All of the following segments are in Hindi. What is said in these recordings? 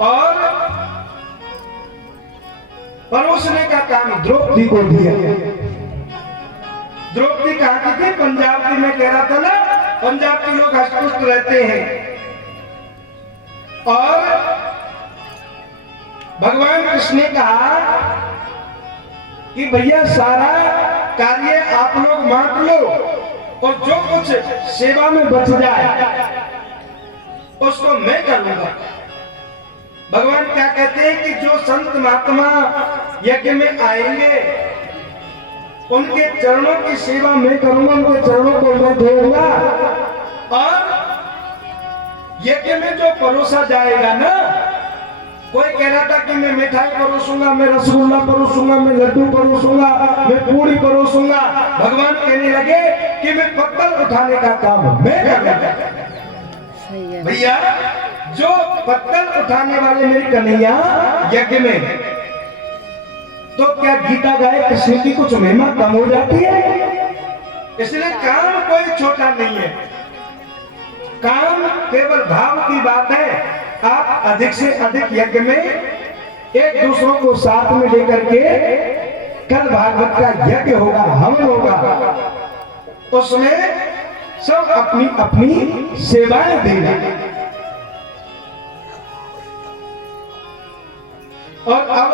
और परोसने का काम द्रौपदी को दिया। द्रौपदी कहाँ की थी? पंजाब की। मैं कह रहा था ना, पंजाब के लोग हष्टपुष्ट रहते हैं। और भगवान कृष्ण ने कहा कि भैया सारा कार्य आप लोग बांट लो और जो कुछ सेवा में बच जाए उसको मैं करूंगा। भगवान क्या कहते हैं कि जो संत महात्मा यज्ञ में आएंगे उनके चरणों की सेवा मैं करूंगा, उनके चरणों को मैं धोऊंगा। और यज्ञ में जो परोसा जाएगा ना, कोई कह रहा था कि मैं मिठाई परोसूंगा, मैं रसगुल्ला परोसूंगा, मैं लड्डू परोसूंगा, मैं पूरी परोसूंगा। भगवान कहने लगे कि मैं पत्तल उठाने का काम मैं करूंगा। भैया जो पत्तल उठाने वाले मेरी कन्हैया यज्ञ में, तो क्या गीता गाए कृष्ण की कुछ महिमा कम हो जाती है? इसलिए काम कोई छोटा नहीं है, काम केवल भाव की बात है। आप अधिक से अधिक यज्ञ में एक दूसरों को साथ में लेकर के, कल भागवत का यज्ञ होगा, हवन होगा, उसमें सब अपनी अपनी सेवाएं देना। और अब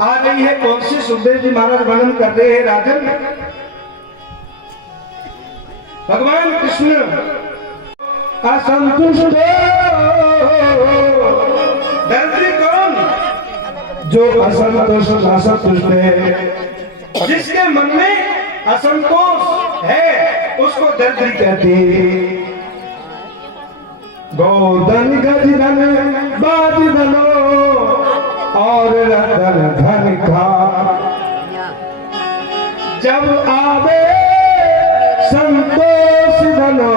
आ रही है कौन सी? सुखदेव जी महाराज वर्णन कर रहे हैं, राजन भगवान कृष्ण असंतुष्ट दरिद्री कौन? जो असंतुष्ट है, जिसके मन में असंतोष है उसको दरिद्री कहते हैं। गोधन गजधन बाज धनो और रतन धन का, जब आवे संतोष धनो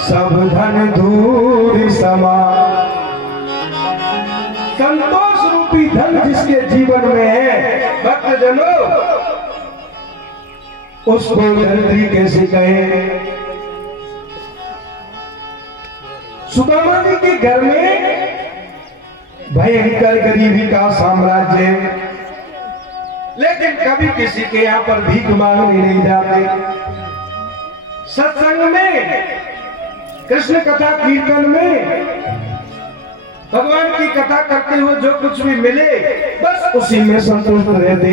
सब धन धूल समा। संतोष रूपी धन जिसके जीवन में है भक्त जनों, उसको दरिद्री कैसे कहे? सुदामा जी के घर में भयंकर गरीबी का साम्राज्य, लेकिन कभी किसी के यहाँ पर भीख मांगने नहीं जाते। सत्संग में, कृष्ण कथा कीर्तन में भगवान की कथा करते हुए जो कुछ भी मिले बस उसी में संतुष्ट रहते।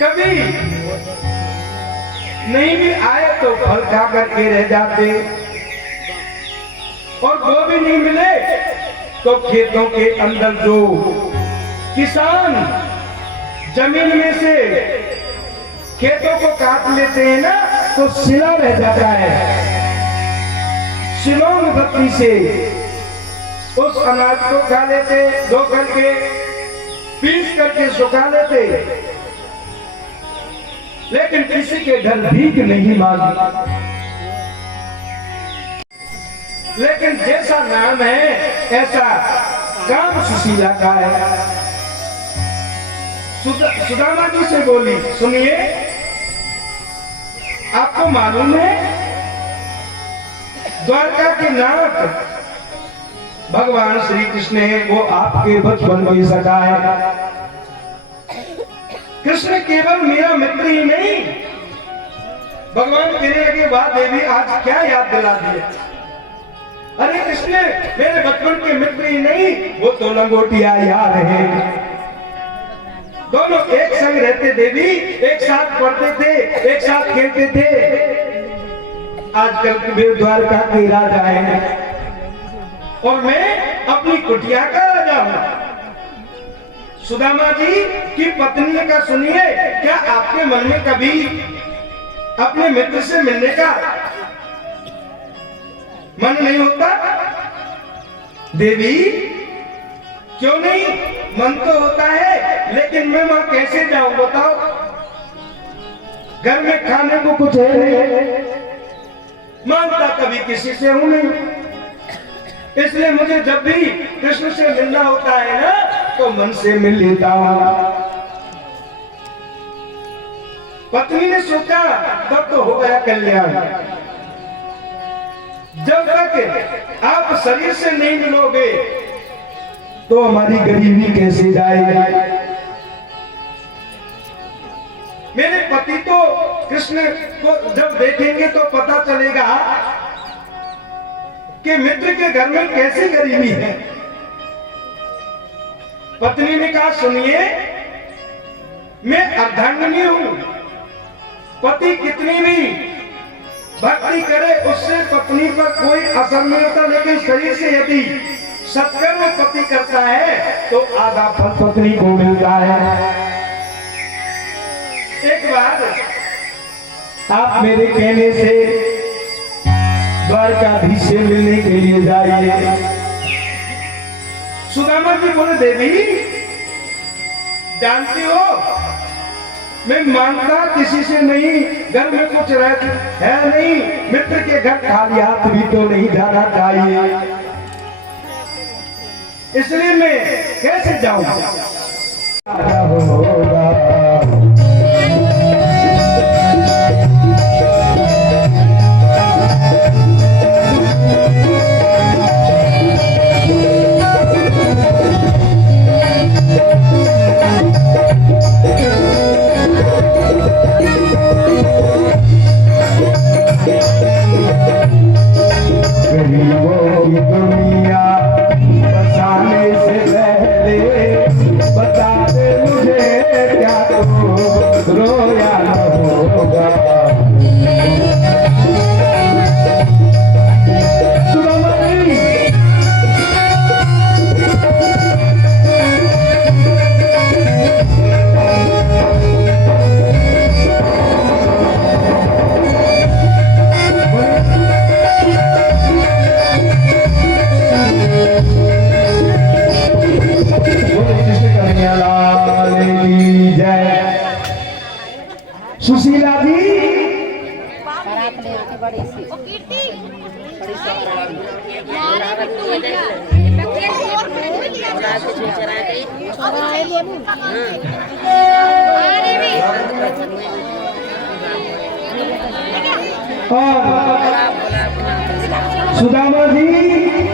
कभी नहीं भी आए तो फल खा करके रह जाते, और वो भी नहीं मिले तो खेतों के अंदर जो किसान जमीन में से खेतों को काट लेते हैं ना, तो सिला रह जाता है। सिलों बत्ती से उस अनाज को खा लेते, धो करके पीस करके सुखा लेते, लेकिन किसी के घर भीख नहीं मांगी। लेकिन जैसा नाम है ऐसा काम सुशीला का है। सुदामा जी से बोली, सुनिए आपको मालूम है द्वारका के नाथ भगवान श्री कृष्ण है, वो आपके बचपन में सका है। कृष्ण केवल मेरा मित्र ही नहीं, भगवान कहने लगे वाह देवी आज क्या याद दिला दिया। अरे कृष्ण मेरे बचपन के मित्र ही नहीं, वो तो लंगोटिया यार है। दोनों एक संग रहते देवी, एक साथ पढ़ते थे, एक साथ खेलते थे। आजकल के द्वारका के राजा हैं और मैं अपनी कुटिया का राजा हूं। सुदामा जी की पत्नी का सुनिए, क्या आपके मन में कभी अपने मित्र से मिलने का मन नहीं होता? देवी क्यों नहीं? मन तो होता है, लेकिन मैं वहां कैसे जाऊं बताओ? घर में खाने को कुछ है नहीं, मांगता कभी किसी से हूं नहीं। इसलिए मुझे जब भी कृष्ण से मिलना होता है ना, तो मन से मिल लेता हूं। पत्नी ने सोचा तब तो हो गया कल्याण। जब तक आप शरीर से नहीं मिलोगे तो हमारी गरीबी कैसे जाएगी। मेरे पति तो कृष्ण को जब देखेंगे तो पता चलेगा कि मित्र के घर में कैसी गरीबी है। पत्नी ने कहा सुनिए, मैं अर्धांगिनी हूं, पति कितनी भी भक्ति करे उससे पत्नी पर कोई असर नहीं होता, लेकिन शरीर से यदि सत्कर्म पति करता है तो आधा फल पत्नी को मिलता है। एक बार आप मेरे कहने से द्वारकाधीश से मिलने के लिए जाइए। सुदामा जी बोले देवी जानती हो मैं मांगता किसी से नहीं, घर में कुछ है नहीं, मित्र के घर खाली हाथ भी तो नहीं जाना चाहिए, इसलिए मैं कैसे जाऊं। सुशीला जी सुदामा जी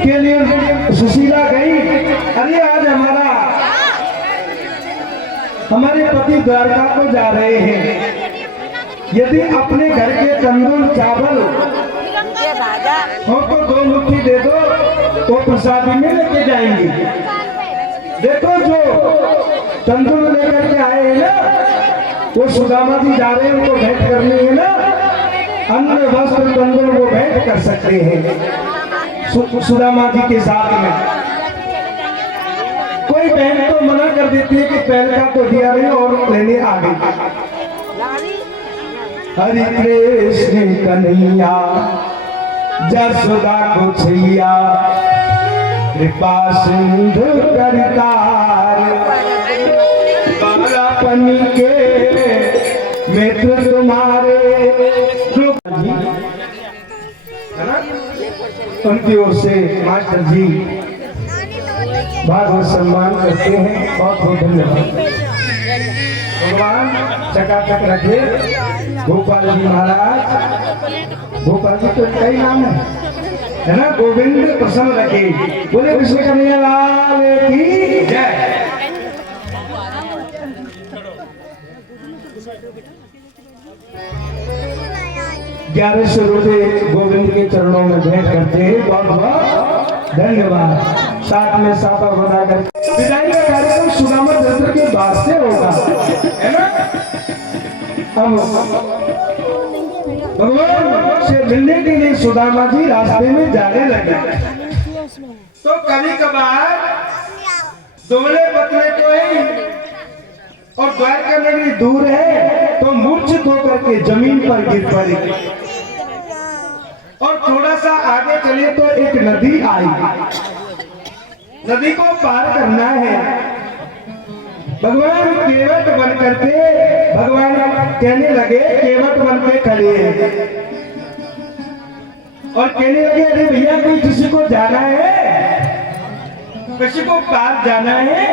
के लिए सुशीला गई। अरे आज हमारे पति द्वारका को जा रहे हैं, यदि अपने घर के तंदूर चावल हो तो 2 मुट्ठी दे दो तो प्रसादी में लेके जाएंगे। देखो जो तंदूर लेकर के आए हैं ना वो सुदामा जी जा रहे हैं, उनको भेंट करनी है ना, अन्न वस्त्र तंदूर वो भेंट कर सकते हैं सुदामा जी के साथ में। कोई बहन तो मना कर देती है कि पहले का तो दिया नहीं और लेने आ गई। हरि कृष्ण कन्हैया जसोदा को छैया कृपा सिंधु करतार, बालापन के मित्र तुम्हारे है ना, उनकी ओर से मास्टर जी बहुत सम्मान करते हैं। बहुत बहुत धन्यवाद। भगवान चकाचक रखे। गोपाल जी महाराज, गोपाल जी तो कई नाम है ना, गोविंद प्रसन्न रखे। बोले कृष्ण कन्हैया लाल की जय। 1100 रुपये गोविंद के चरणों में भेंट करते हैं। बहुत बहुत धन्यवाद। साथ में सापा बनाकर विदाई का कार्यक्रम सुदामा दत्त के बाद से होगा, है ना। अब भगवान से मिलने के लिए सुदामा जी रास्ते में जाने लगे, तो कभी कभार दुबले पतले को ही और द्वारका नगरी दूर है तो मूर्छित होकर के जमीन पर गिर पड़ी। और थोड़ा सा आगे चले तो एक नदी आई, नदी को पार करना है। भगवान केवट बन करके भगवान कहने लगे, केवट बन के खड़े हैं और कहने लगे अरे भैया कोई किसी को जाना है, किसी को पार जाना है।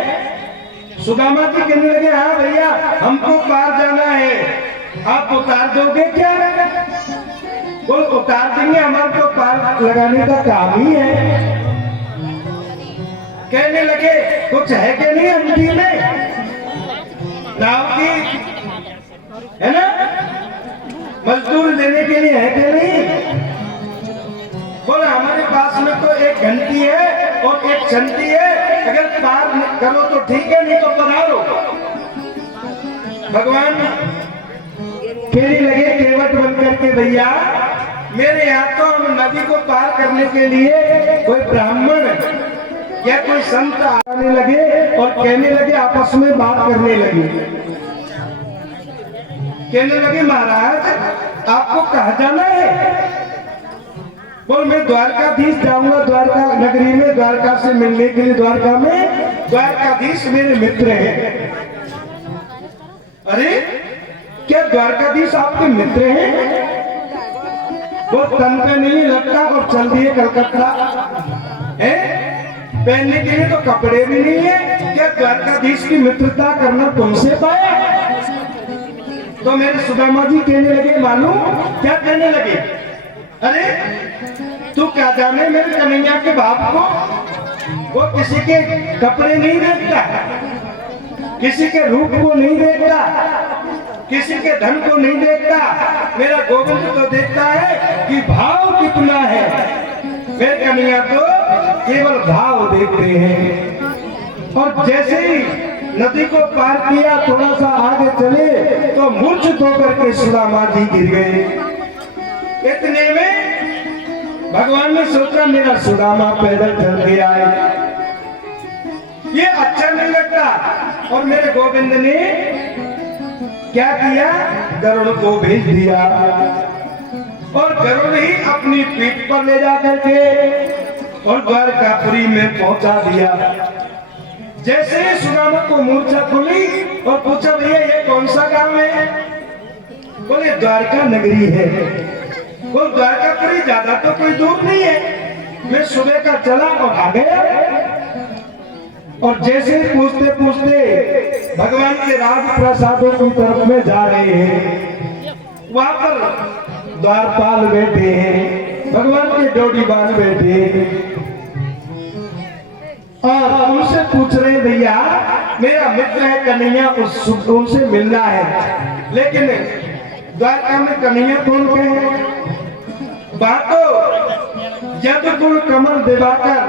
सुदामा जी कहने लगे हाँ भैया हमको पार जाना है, आप उतार दोगे क्या? बोल उतार देंगे, हमारे को पार हाथ लगाने का काम ही है। कहने लगे कुछ है कि नहीं अंधी में नाव की, है ना, मजदूर देने के लिए है कि नहीं? बोले हमारे पास में तो एक घंटी है और एक छंटी है, अगर पार करो तो ठीक है, नहीं तो पधारो। भगवान कहने लगे केवट बनकर के, भैया मेरे यहाँ तो हम नदी को पार करने के लिए कोई ब्राह्मण या कोई संत आने लगे और कहने लगे, आपस में बात करने लगे। कहने लगे महाराज आपको कहाँ जाना है? बोल मैं द्वारकाधीश जाऊंगा, द्वारका नगरी में द्वारका से मिलने के लिए। द्वारका में द्वारकाधीश मेरे मित्र हैं। अरे क्या द्वारकाधीश आपके मित्र हैं? वो तन पे नहीं लगता और चल दिए कलकत्ता है, पहनने के लिए तो कपड़े भी नहीं है। क्या द्वारकाधीश की मित्रता करना तुमसे पाया? तो मेरे सुदामा जी कहने लगे, मालूम क्या कहने लगे? अरे तू क्या जाने मेरे कन्हैया के बाप को, वो किसी के कपड़े नहीं देखता, किसी के रूप को नहीं देखता, किसी के धन को नहीं देखता। मेरा गोविंद तो देखता है कि भाव कितना है। मेरे कन्हैया तो केवल भाव देखते हैं। और जैसे ही नदी को पार किया, थोड़ा सा आगे चले तो मूर्छित होकर के सुदामा जी गिर गए। इतने में भगवान ने सोचा मेरा सुदामा पैदल चल के आए, ये अच्छा नहीं लगता। और मेरे गोविंद ने क्या किया, गरुड़ को भेज दिया और गरुड़ ही अपनी पीठ पर ले जा करके और द्वारकापुरी में पहुंचा दिया। जैसे ही सुदामा को मूर्छा खुली और पूछा, भैया ये कौन सा गांव है? बोले द्वारका नगरी है। वो द्वारकापुरी ज्यादा तो कोई दूर नहीं है। मैं सुबह का चला और आ गया। और जैसे पूछते पूछते भगवान के राज प्रसादों की तरफ में जा रहे हैं, वहां पर द्वारपाल बैठे हैं, भगवान के डोडीबान बैठे हैं और उनसे पूछ रहे, भैया मेरा मित्र है कन्हैया, उनसे मिलना है, लेकिन द्वारका में कन्हैया कौन कहे? बातो यदुकुल कमल दिवाकर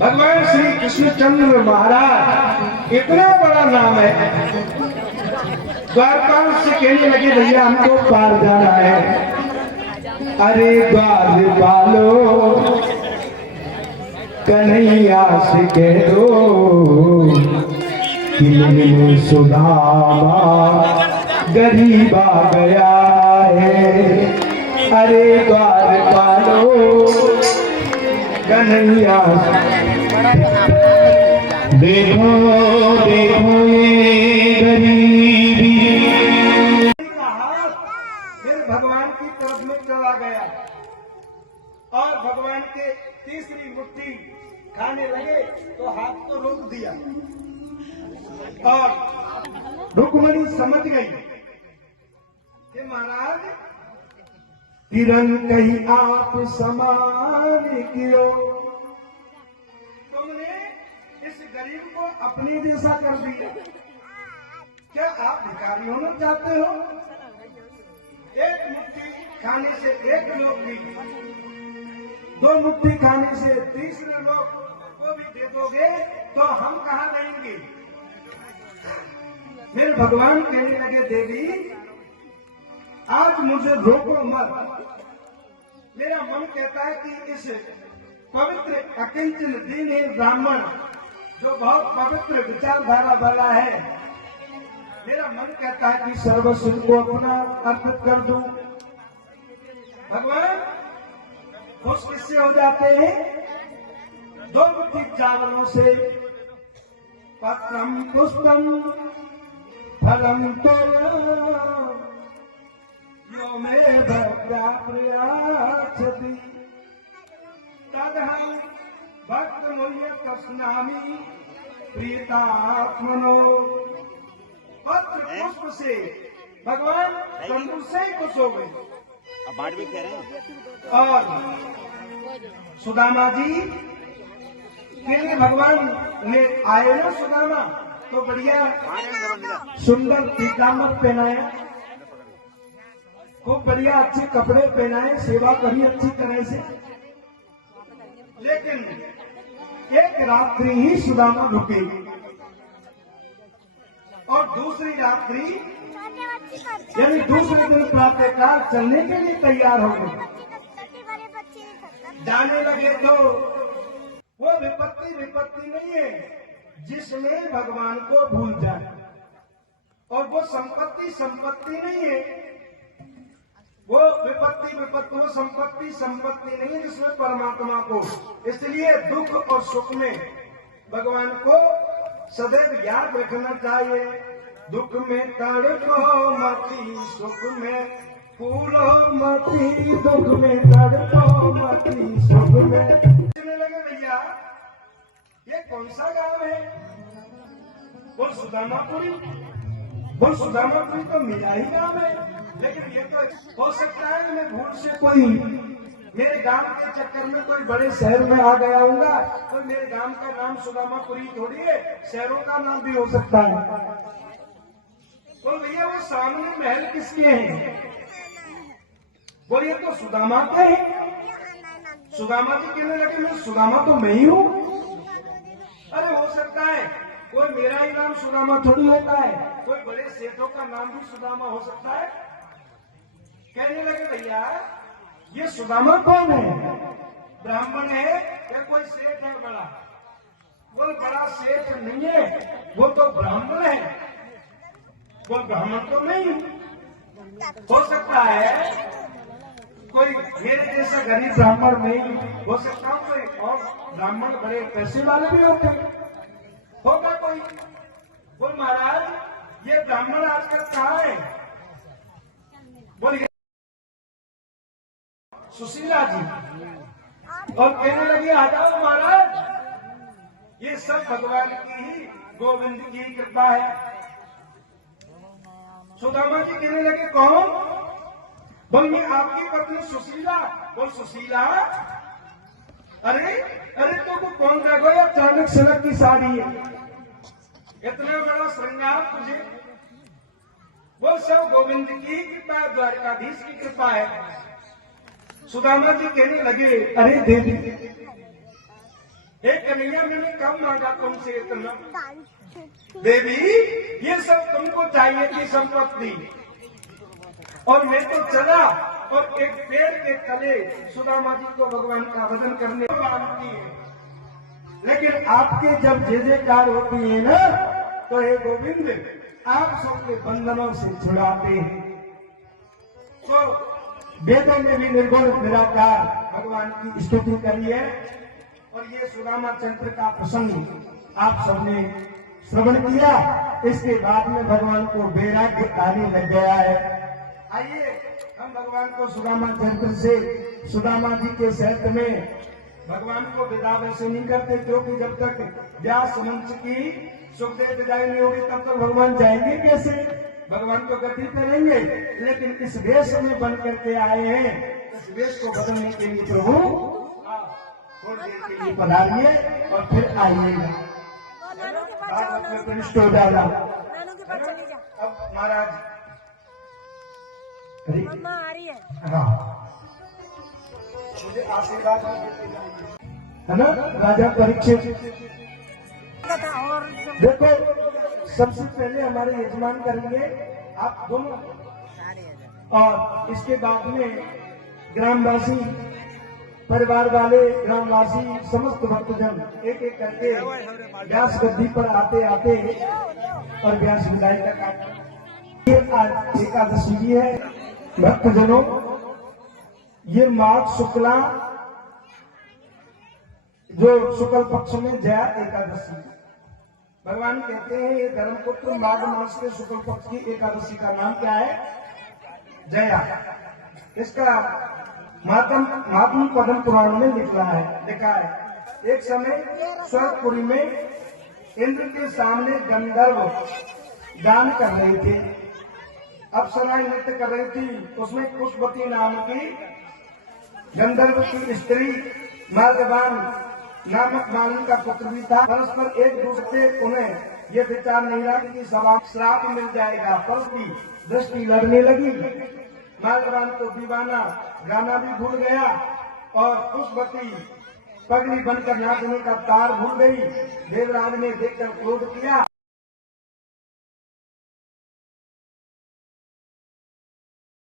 भगवान श्री कृष्णचंद्र महाराज, इतना बड़ा नाम है। द्वारपाल से कहने लगे, भैया हमको पार जाना है। अरे द्वारपालो कन्हैया से कह दो कि सुदामा गरीब आ गया है। अरे द्वारपालो कन्हैया देखो देखो ये गरीबी। फिर भगवान की तरफ में चला गया और भगवान के तीसरी मुट्ठी खाने लगे तो हाथ को रोक दिया और रुक्मणी समझ गई कि महाराज किरण कहीं आप समान कियो, तुमने इस गरीब को अपने जैसा कर दिया। क्या आप भिखारी होना चाहते हो? एक मुट्ठी खाने से एक लोग भी, दो मुट्ठी खाने से तीसरे लोग को भी दे दोगे तो हम कहाँ रहेंगे? फिर भगवान कहने लगे, देवी आज मुझे रोको मत। मेरा मन कहता है कि इस पवित्र अकिंचन दीनहीन ब्राह्मण जो बहुत पवित्र विचारधारा वाला है, मेरा मन कहता है कि सर्वस्व को अपना अर्पित कर दूं। भगवान खुश किससे हो जाते हैं? दो मुट्ठी चावलों से। पत्रम पुष्पम फलम तो यो में भक्त्या प्रयाच्छति तदहं भक्त मूल्य तस्नामि प्रीतात्मनो। पत्र पुष्प से भगवान तंदुर से ही खुश हो गए। अब बांट भी कह रहे हैं और सुदामा जी के लिए भगवान ने आए ना, सुदामा तो बढ़िया सुंदर पीताम्बर पहनाया, खूब बढ़िया अच्छे कपड़े पहनाए, सेवा करी अच्छी तरह से। लेकिन एक रात्रि ही सुदामा रुके और दूसरी रात्रि यानी दूसरे दिन प्रातःकाल चलने के लिए तैयार हो गए। जाने लगे तो वो विपत्ति नहीं है जिसमें भगवान को भूल जाए, और वो संपत्ति नहीं है, वो विपत्ति वो संपत्ति नहीं है जिसमें परमात्मा को। इसलिए दुख और सुख में भगवान को सदैव याद रखना चाहिए। दुख में तड़पो मती, सुख में फूलो मती, दुख में तड़पो मती, सुख में। कहने लगे भैया ये कौन सा गांव है? बोल सुदामापुरी। बोल सुदामापुरी तो मेरा ही गांव है, लेकिन ये तो हो सकता है कि मैं भूल से कोई मेरे गांव के चक्कर में कोई बड़े शहर में आ गया होगा, तो मेरे गांव का नाम सुदामापुरी थोड़ी है, शहरों का नाम भी हो सकता है। तो भैया वो सामने महल किसके हैं? बोलिए तो सुदामा के हैं। सुदामा जी कहने लगे मैं सुदामा तो मैं ही हूँ। अरे हो सकता है कोई मेरा ही नाम सुदामा थोड़ी होता है, कोई बड़े सेठों का नाम भी सुदामा हो सकता है। कहने लगे भैया ये सुदामा कौन है? ब्राह्मण है या कोई सेठ है बड़ा? बोल बड़ा सेठ नहीं है, वो तो ब्राह्मण है। बोल ब्राह्मण तो नहीं हो सकता है, कोई मेरे जैसा गरीब ब्राह्मण नहीं हो सकता, कोई और ब्राह्मण बड़े पैसे वाले भी होते होगा कोई। बोल महाराज ये ब्राह्मण आजकल कहाँ है? बोलिए सुशीला जी। और कहने लगे आ जाओ महाराज, ये सब भगवान की ही गोविंद की कृपा है। सुदामा जी कहने लगे कौन? बोल ये आपकी पत्नी सुशीला। बोल सुशीला? अरे तो वो कौन देखो यार, चाणक सिलक की साड़ी है, इतना बड़ा श्रृंगार तुझे। वो सब गोविंद की कृपा, द्वारकाधीश की कृपा है। सुदामा जी कहने लगे अरे देवी एक कन्हैया मैंने कब मांगा तुमसे इतना? देवी ये सब तुमको चाहिए थी संपत्ति, और मैं तो चला और एक पेड़ के तले सुदामा जी को भगवान का भजन करने मांगती है। लेकिन आपके जब जय जयकार होती है ना, तो हे गोविंद आप सबके बंधनों से छुड़ाते हैं। तो वेदों में भी निर्गुण निराकार भगवान की स्तुति करी है, और ये सुदामा चरित्र का प्रसंग आप सबने श्रवण किया। इसके बाद में भगवान को वैराग्य आने लग गया है। आइए हम भगवान को सुदामा चरित्र से, सुदामा जी के चरित्र में भगवान को विदा वैसे नहीं करते, क्योंकि जब तक व्यास मंच की सुखदेव विदाई नहीं होगी तब तक भगवान जाएंगे कैसे? भगवान तो गति पे रहेंगे, लेकिन इस वेश में बन करके आए हैं, इस वेश को बदलने के लिए प्रभु थोड़ी देर के लिए पधारिए और फिर आइएगा। प्रविष्ट हो जाएगा। अब महाराज मम्मा आ रही है। हाँ मुझे आशीर्वाद है ना राजा परीक्षित। देखो सबसे पहले हमारे यजमान करेंगे आप दोनों, और इसके बाद में ग्रामवासी, परिवार वाले, ग्रामवासी, समस्त भक्तजन एक एक करके व्यास गद्दी पर आते आते और व्यास विदाई तक आते। ये आज एकादशी भी है भक्तजनों, ये माघ शुक्ला जो शुक्ल पक्ष में जया एकादशी, भगवान कहते हैं ये धर्मपुत्र माघ मास के शुक्ल पक्ष की एकादशी का नाम क्या है? जया। इसका महात्म पद्म पुराण में लिखा है। एक समय स्वर्गपुरी में इंद्र के सामने गंधर्व गान कर रहे थे, अप्सराएं नृत्य कर रही थी। उसमें पुष्पवती नाम की गंधर्व की स्त्री माल्यवान नामक मालिन का पुत्र भी था। परस्पर एक दूसरे से उन्हें ये विचार नहीं रहा कि श्राप मिल जाएगा, पर की दृष्टि लड़ने लगी। माल्यवान तो दीवाना, गाना भी भूल गया और पुष्पवती पगड़ी बनकर नाचने का तार भूल गई। देवराज ने देखकर क्रोध किया।